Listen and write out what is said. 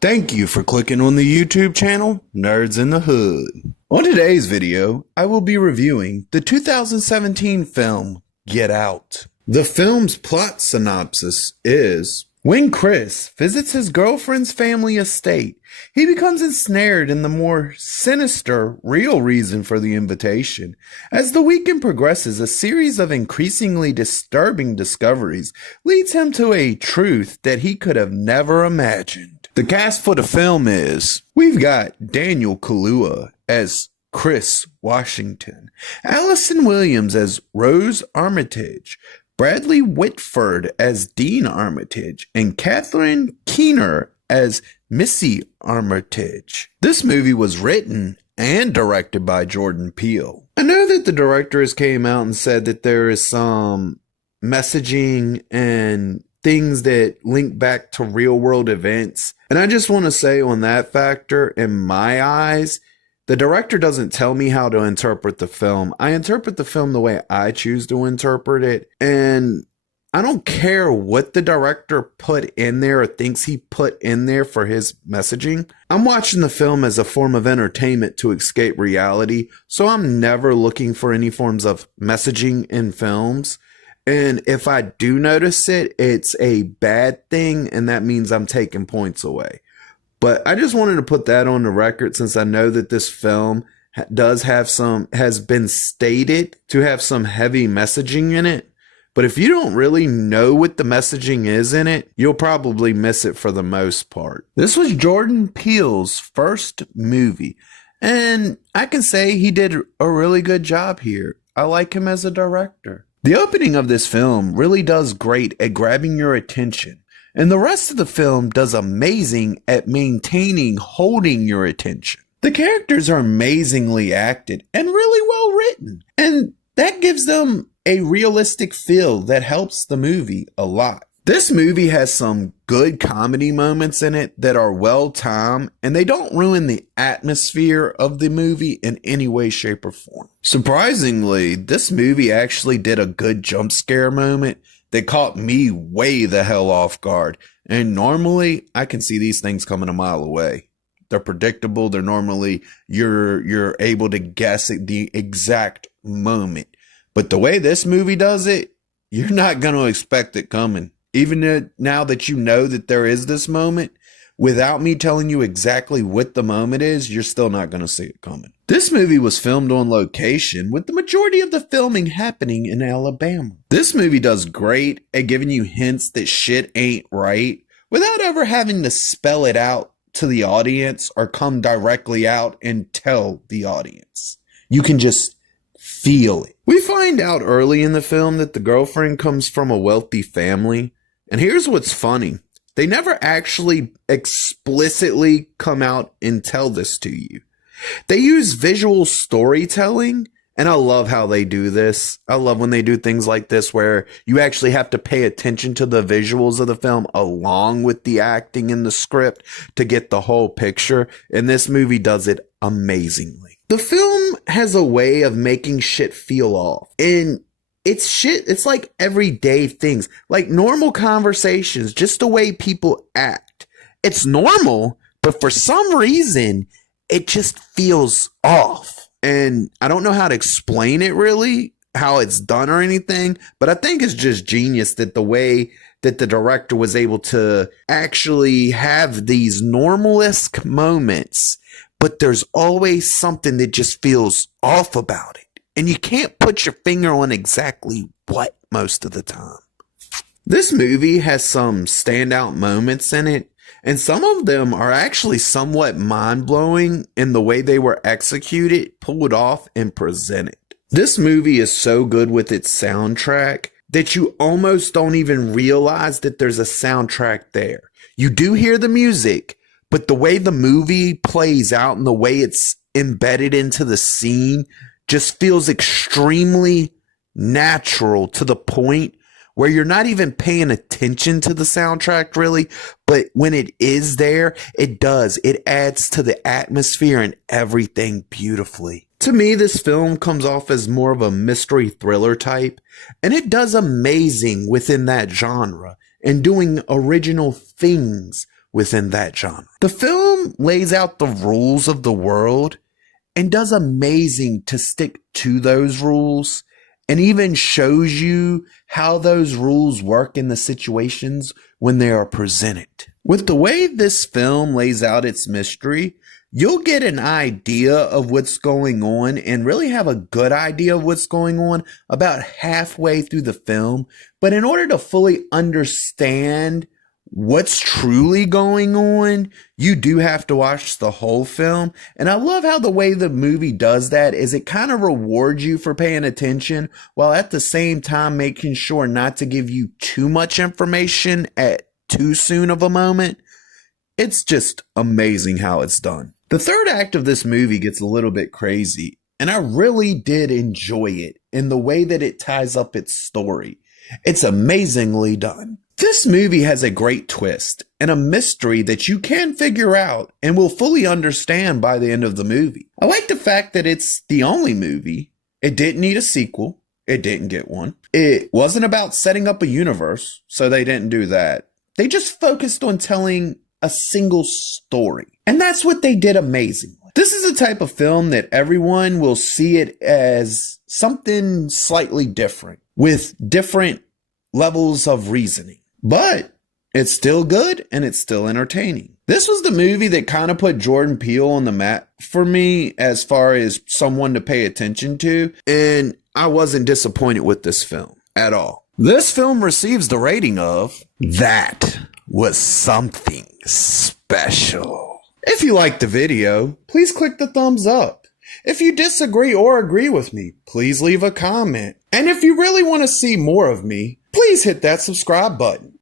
Thank you for clicking on the YouTube channel, Nerds in the Hood. On today's video, I will be reviewing the 2017 film, Get Out. The film's plot synopsis is, when Chris visits his girlfriend's family estate, he becomes ensnared in the more sinister, real reason for the invitation. As the weekend progresses, a series of increasingly disturbing discoveries leads him to a truth that he could have never imagined. The cast for the film is, we've got Daniel Kaluuya as Chris Washington, Allison Williams as Rose Armitage, Bradley Whitford as Dean Armitage, and Catherine Keener as Missy Armitage. This movie was written and directed by Jordan Peele. I know that the director has came out and said that there is some messaging and things that link back to real world events. And I just want to say on that factor, in my eyes, the director doesn't tell me how to interpret the film. I interpret the film the way I choose to interpret it. And I don't care what the director put in there or thinks he put in there for his messaging. I'm watching the film as a form of entertainment to escape reality. So I'm never looking for any forms of messaging in films. And if I do notice it, it's a bad thing, and that means I'm taking points away. But I just wanted to put that on the record since I know that this film has been stated to have some heavy messaging in it. But if you don't really know what the messaging is in it, you'll probably miss it for the most part. This was Jordan Peele's first movie, and I can say he did a really good job here. I like him as a director. The opening of this film really does great at grabbing your attention, and the rest of the film does amazing at holding your attention. The characters are amazingly acted and really well written, and that gives them a realistic feel that helps the movie a lot. This movie has some good comedy moments in it that are well timed, and they don't ruin the atmosphere of the movie in any way, shape, or form. Surprisingly, this movie actually did a good jump scare moment that caught me way the hell off guard. And normally, I can see these things coming a mile away. They're predictable. They're normally, you're able to guess at the exact moment. But the way this movie does it, you're not going to expect it coming. Even now that you know that there is this moment, without me telling you exactly what the moment is, you're still not going to see it coming. This movie was filmed on location, with the majority of the filming happening in Alabama. This movie does great at giving you hints that shit ain't right, without ever having to spell it out to the audience or come directly out and tell the audience. You can just feel it. We find out early in the film that the girlfriend comes from a wealthy family. And here's what's funny. They never actually explicitly come out and tell this to you. They use visual storytelling, and I love how they do this. I love when they do things like this where you actually have to pay attention to the visuals of the film along with the acting in the script to get the whole picture. And this movie does it amazingly. The film has a way of making shit feel off. And it's like everyday things, like normal conversations, just the way people act. It's normal, but for some reason, it just feels off. And I don't know how to explain it really, how it's done or anything, but I think it's just genius that the way that the director was able to actually have these normal-esque moments, but there's always something that just feels off about it. And you can't put your finger on exactly what most of the time. This movie has some standout moments in it, and some of them are actually somewhat mind-blowing in the way they were executed, pulled off, and presented. This movie is so good with its soundtrack that you almost don't even realize that there's a soundtrack there. You do hear the music, but the way the movie plays out and the way it's embedded into the scene just feels extremely natural, to the point where you're not even paying attention to the soundtrack really, but when it is there, it does. It adds to the atmosphere and everything beautifully. To me, this film comes off as more of a mystery thriller type, and it does amazing within that genre and doing original things within that genre. The film lays out the rules of the world and does amazing to stick to those rules, and even shows you how those rules work in the situations when they are presented. With the way this film lays out its mystery, you'll get an idea of what's going on and really have a good idea of what's going on about halfway through the film. But in order to fully understand what's truly going on, you do have to watch the whole film. And I love how the way the movie does that is it kind of rewards you for paying attention while at the same time making sure not to give you too much information at too soon of a moment. It's just amazing how it's done. The third act of this movie gets a little bit crazy, and I really did enjoy it in the way that it ties up its story. It's amazingly done. This movie has a great twist and a mystery that you can figure out and will fully understand by the end of the movie. I like the fact that it's the only movie. It didn't need a sequel. It didn't get one. It wasn't about setting up a universe, so they didn't do that. They just focused on telling a single story. And that's what they did amazingly. This is the type of film that everyone will see it as something slightly different, with different levels of reasoning. But it's still good and it's still entertaining. This was the movie that kind of put Jordan Peele on the map for me as far as someone to pay attention to. And I wasn't disappointed with this film at all. This film receives the rating of "That was something special." If you liked the video, please click the thumbs up. If you disagree or agree with me, please leave a comment. And if you really want to see more of me, please hit that subscribe button.